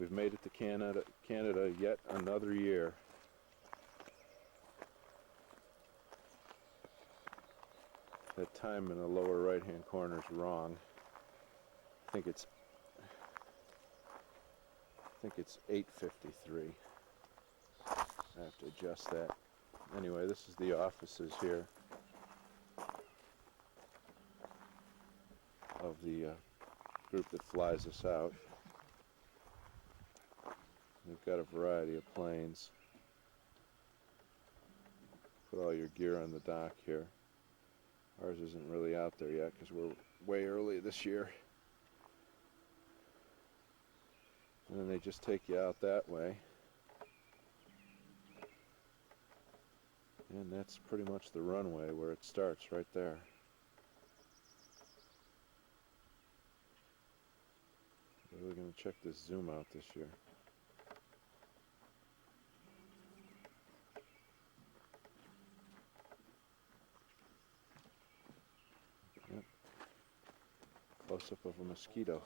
We've made it to Canada yet another year. That time in the lower right hand corner is wrong. I think it's 8:53. I have to adjust that. Anyway, this is the offices here of the group that flies us out. We've got a variety of planes. Put all your gear on the dock here. Ours isn't really out there yet because we're way early this year. And then they just take you out that way. And that's pretty much the runway where it starts, right there. We're going to check this zoom out this year. Yep. Close-up of a mosquito.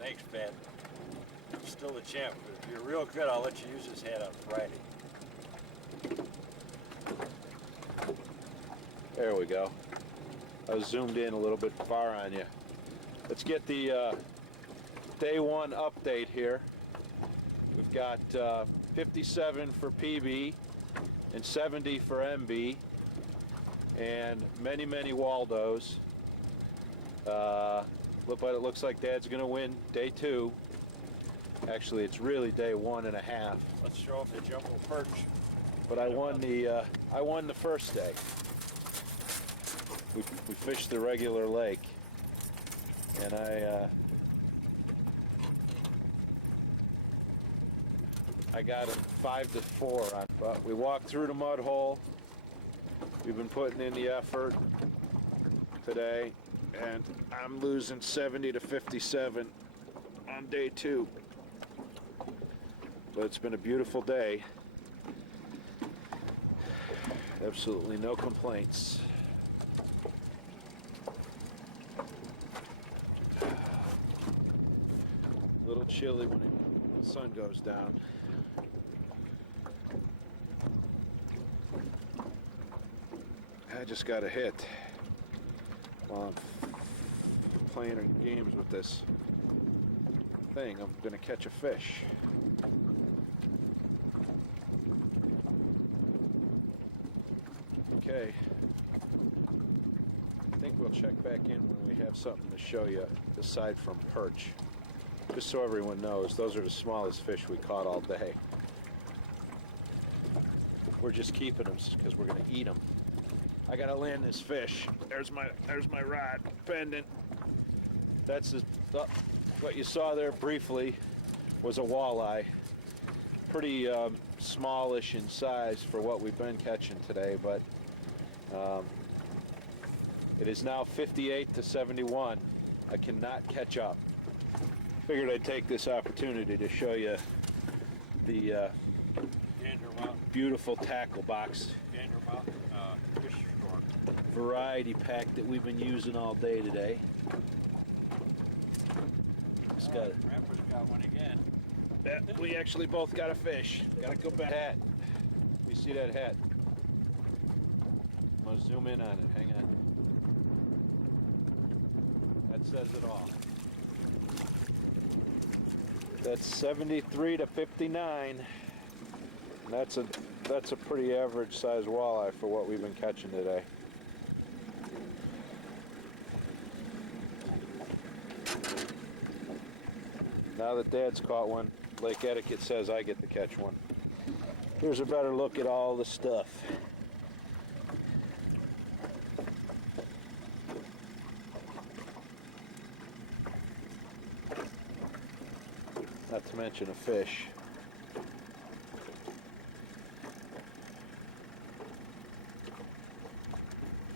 Thanks, Ben. I'm still the champ, but if you're real good, I'll let you use this hat on Friday. There we go. I was zoomed in a little bit far on you. Let's get the day one update here. We've got 57 for PB and 70 for MB and many, many Waldos. But it looks like Dad's going to win day two. Actually, it's really day 1.5. Let's show off the jumbo perch. But I won the first day. We fished the regular lake, and I got him 5-4 on. But we walked through the mud hole. We've been putting in the effort today. and I'm losing 70 to 57 on day 2. But it's been a beautiful day. Absolutely no complaints. A little chilly when the sun goes down. I just got a hit while I'm playing games with this thing. I'm gonna catch a fish. Okay. I think we'll check back in when we have something to show you aside from perch. Just so everyone knows, those are the smallest fish we caught all day. We're just keeping them because we're gonna eat them. I gotta land this fish. There's my rod pendant. That's what you saw there briefly was a walleye. Pretty smallish in size for what we've been catching today, but it is now 58 to 71. I cannot catch up. Figured I'd take this opportunity to show you the beautiful tackle box Fish store. variety pack that we've been using all day today. It's got it. Grandpa's got one again. Yeah, we actually both got a fish. Gotta go back. Hat. We see that hat. I'm gonna zoom in on it. Hang on. That says it all. That's 73 to 59. And that's a pretty average size walleye for what we've been catching today. Now that Dad's caught one, Lake Etiquette says I get to catch one. Here's a better look at all the stuff. Not to mention a fish.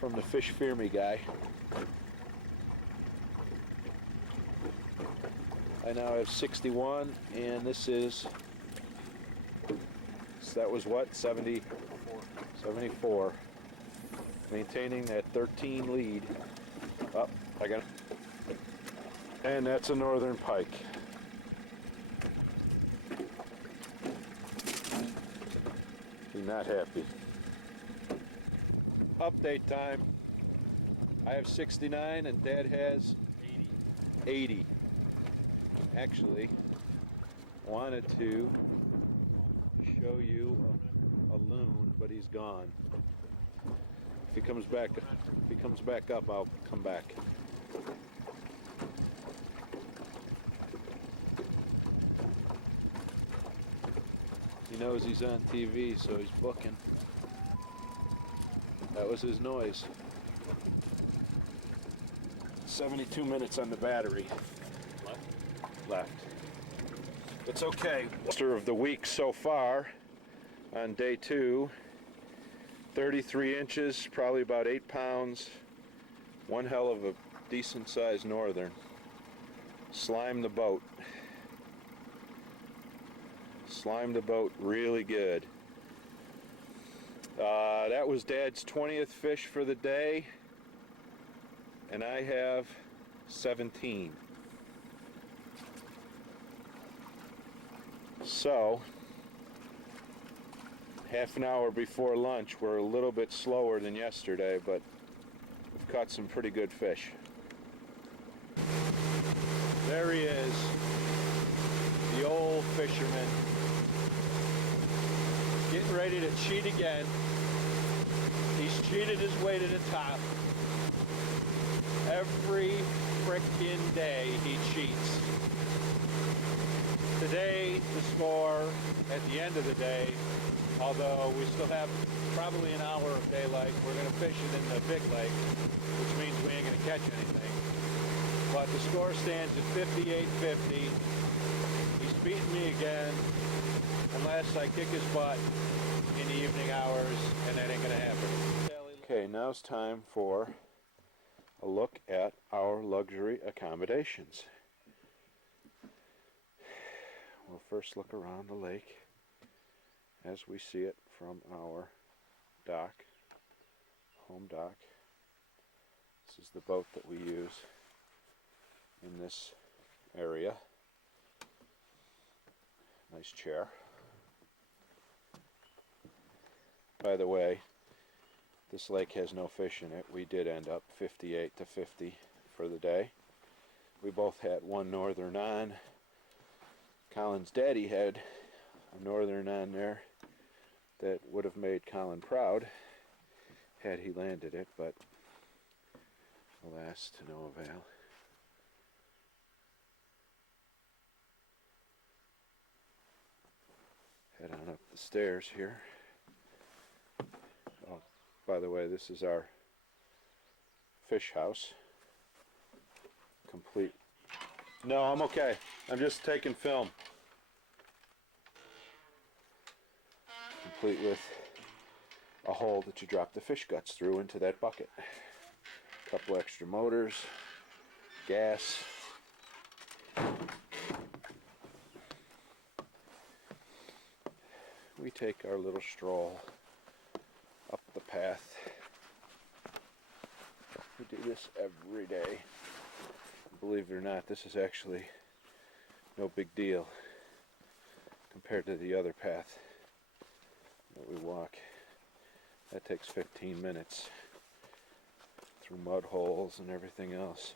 From the Fish Fear Me guy. I now have 61, and this is, so that was what, 74. Maintaining that 13 lead. Oh, I got it. And that's a northern pike. Be not happy. Update time. I have 69 and Dad has 80. Actually, wanted to show you a loon, but he's gone. If he comes back up, I'll come back. He knows he's on TV, so he's booking. That was his noise. 72 minutes on the battery. Left. It's okay. Monster of the week so far on day 2. 33 inches, probably about 8 pounds. One hell of a decent sized northern. Slimed the boat. Slimed the boat really good. That was Dad's 20th fish for the day, and I have 17. So, half an hour before lunch, we're a little bit slower than yesterday, but we've caught some pretty good fish. There he is, the old fisherman, getting ready to cheat again. He's cheated his way to the top. Every frickin' day he cheats. Today, the score at the end of the day, although we still have probably an hour of daylight, we're going to fish it in the big lake, which means we ain't going to catch anything. But the score stands at 58-50. He's beating me again, unless I kick his butt in the evening hours, and that ain't going to happen. Okay, now it's time for a look at our luxury accommodations. We'll first look around the lake as we see it from our dock, home dock. This is the boat that we use in this area. Nice chair. By the way, this lake has no fish in it. We did end up 58 to 50 for the day. We both had one northern on. Colin's daddy had a northern on there that would have made Colin proud had he landed it, but alas, to no avail. Head on up the stairs here. Oh, by the way, this is our fish house. Complete. No, I'm okay. I'm just taking film. Complete with a hole that you drop the fish guts through into that bucket. A couple extra motors, gas. We take our little stroll up the path. We do this every day. Believe it or not, this is actually no big deal compared to the other path that we walk. That takes 15 minutes through mud holes and everything else,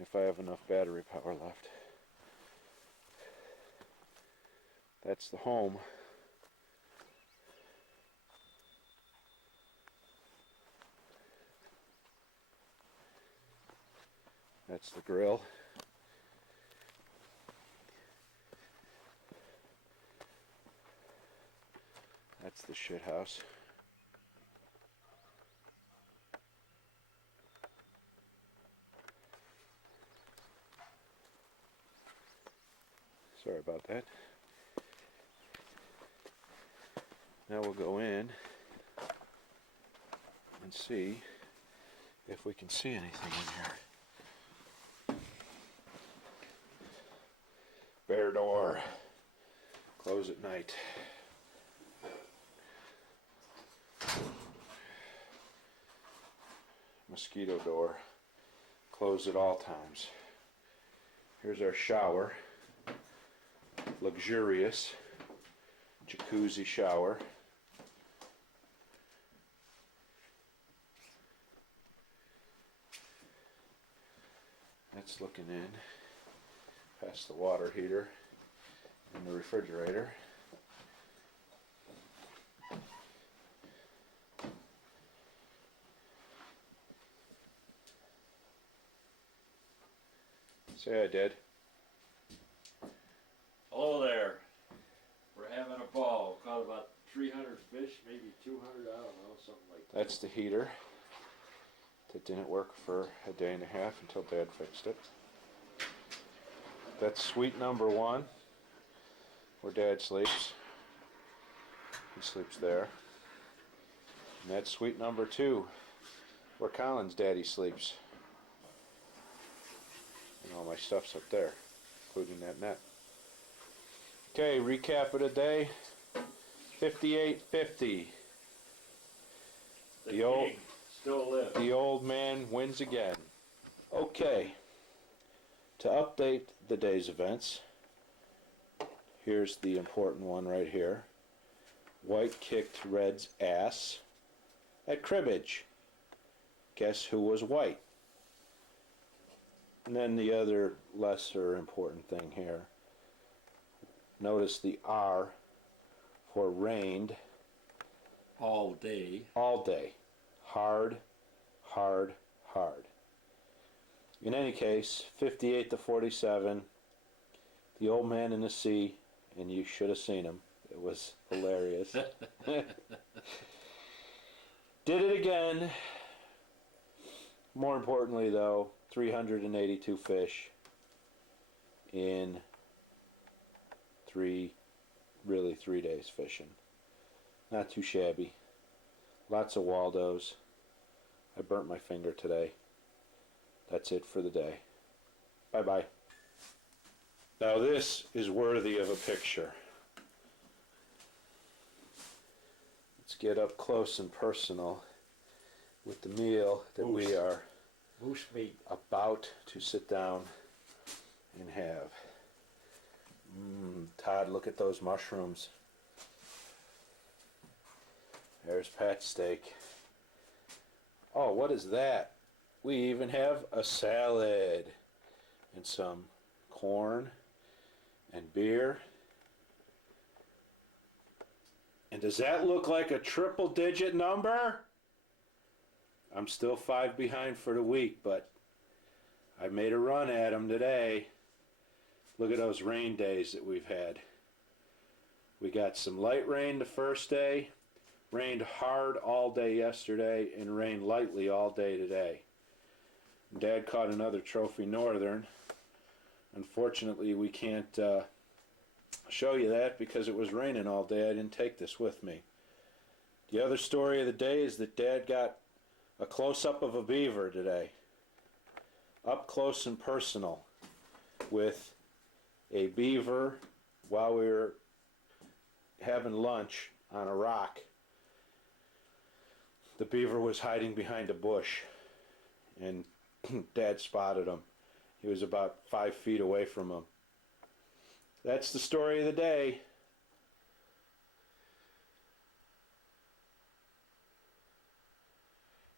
if I have enough battery power left. That's the home. That's the grill. That's the shit house. Sorry about that. Now we'll go in and see if we can see anything in here. Bare door. Close at night. Mosquito door. Closed at all times. Here's our shower. Luxurious jacuzzi shower. That's looking in past the water heater and the refrigerator. Say hi, Dad. Hello there. We're having a ball. Caught about 300 fish, maybe 200, I don't know, something like that. That's the heater that didn't work for a day and a half until Dad fixed it. That's suite number 1, where Dad sleeps. He sleeps there. And that's suite number 2, where Colin's daddy sleeps. And all my stuff's up there, including that net. Okay, recap of the day. 58-50. The king still lives. The old man wins again. Okay, to update the day's events, here's the important one right here. White kicked Red's ass at cribbage. Guess who was white? And then the other lesser important thing here. Notice the R for rained. All day. All day. Hard, hard, hard. In any case, 58 to 47. The old man in the sea, and you should have seen him. It was hilarious. Did it again. More importantly, though, 382 fish in 3 days fishing. Not too shabby. Lots of Waldos. I burnt my finger today. That's it for the day. Bye-bye. Now this is worthy of a picture. Let's get up close and personal with the meal that we are Moose meat. about to sit down and have. Todd, look at those mushrooms. There's Pat's steak. Oh, what is that? We even have a salad and some corn and beer. And does that look like a triple-digit number? I'm still 5 behind for the week, but I made a run at them today. Look at those rain days that we've had. We got some light rain the first day, rained hard all day yesterday, and rained lightly all day today. Dad caught another trophy northern. Unfortunately, we can't show you that because it was raining all day. I didn't take this with me. The other story of the day is that Dad got a close-up of a beaver today. Up close and personal with a beaver while we were having lunch on a rock. The beaver was hiding behind a bush, and Dad spotted him. He was about 5 feet away from him. That's the story of the day.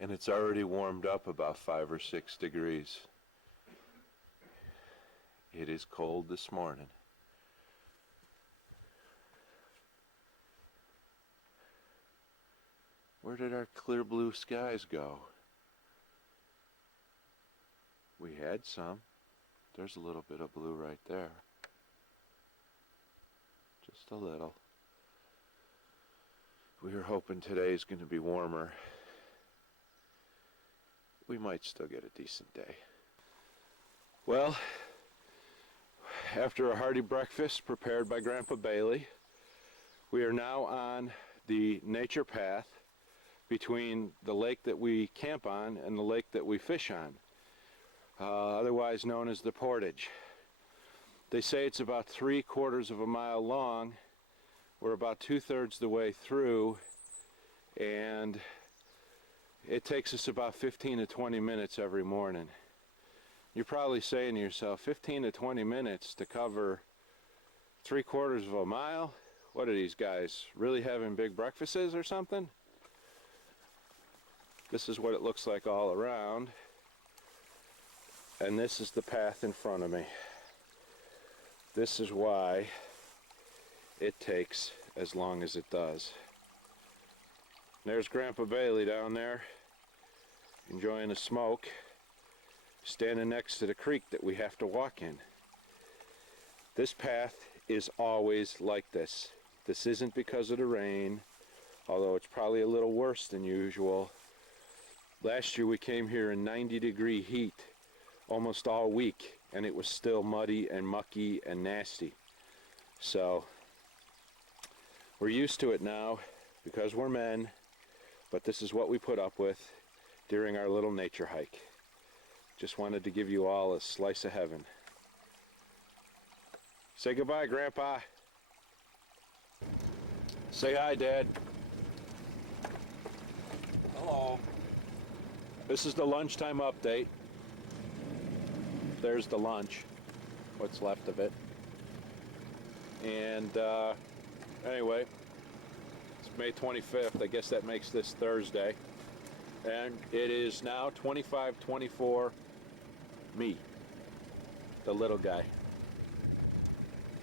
And it's already warmed up about 5 or 6 degrees. It is cold this morning. Where did our clear blue skies go? We had some. There's a little bit of blue right there. Just a little. We were hoping today's going to be warmer. We might still get a decent day. Well, after a hearty breakfast prepared by Grandpa Bailey, we are now on the nature path between the lake that we camp on and the lake that we fish on, otherwise known as the portage. They say it's about 3/4 of a mile long. We're about 2/3 the way through, and it takes us about 15 to 20 minutes every morning. You're probably saying to yourself, 15 to 20 minutes to cover 3/4 of a mile? What are these guys, really having big breakfasts or something? This is what it looks like all around. And this is the path in front of me. This is why it takes as long as it does. There's Grandpa Bailey down there, enjoying a smoke, standing next to the creek that we have to walk in. This path is always like this. This isn't because of the rain, although it's probably a little worse than usual. Last year we came here in 90-degree heat almost all week, and it was still muddy and mucky and nasty. So we're used to it now because we're men, but this is what we put up with during our little nature hike. Just wanted to give you all a slice of heaven. Say goodbye, Grandpa. Say hi, Dad. Hello. This is the lunchtime update. There's the lunch, what's left of it. And anyway, it's May 25th. I guess that makes this Thursday. And it is now 25:24, me, the little guy.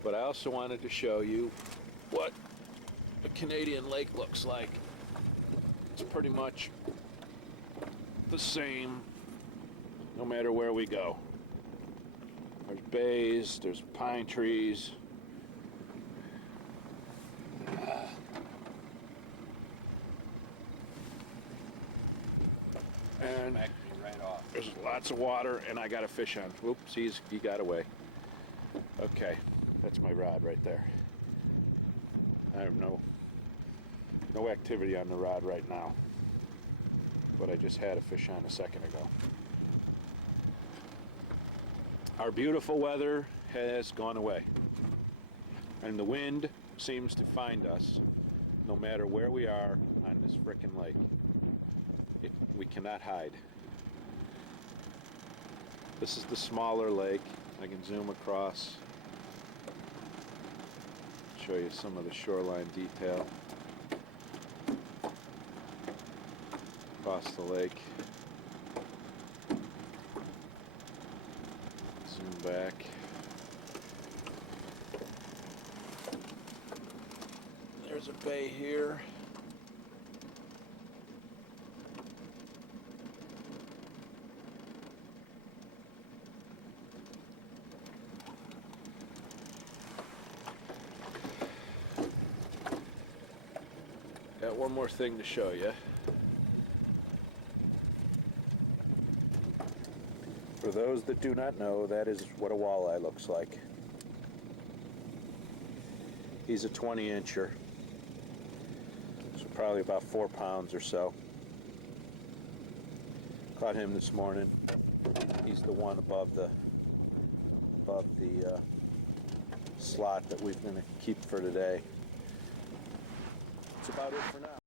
But I also wanted to show you what a Canadian lake looks like. It's pretty much the same no matter where we go. There's bays, there's pine trees. And there's lots of water, and I got a fish on. Whoops, he got away. Okay, that's my rod right there. I have no activity on the rod right now, but I just had a fish on a second ago. Our beautiful weather has gone away, and the wind seems to find us no matter where we are on this frickin' lake. We cannot hide. This is the smaller lake. I can zoom across, show you some of the shoreline detail across the lake. Zoom back. There's a bay here. Got one more thing to show you. For those that do not know, that is what a walleye looks like. He's a 20-incher, so probably about 4 pounds or so. Caught him this morning. He's the one above the slot that we're going to keep for today. That's about it for now.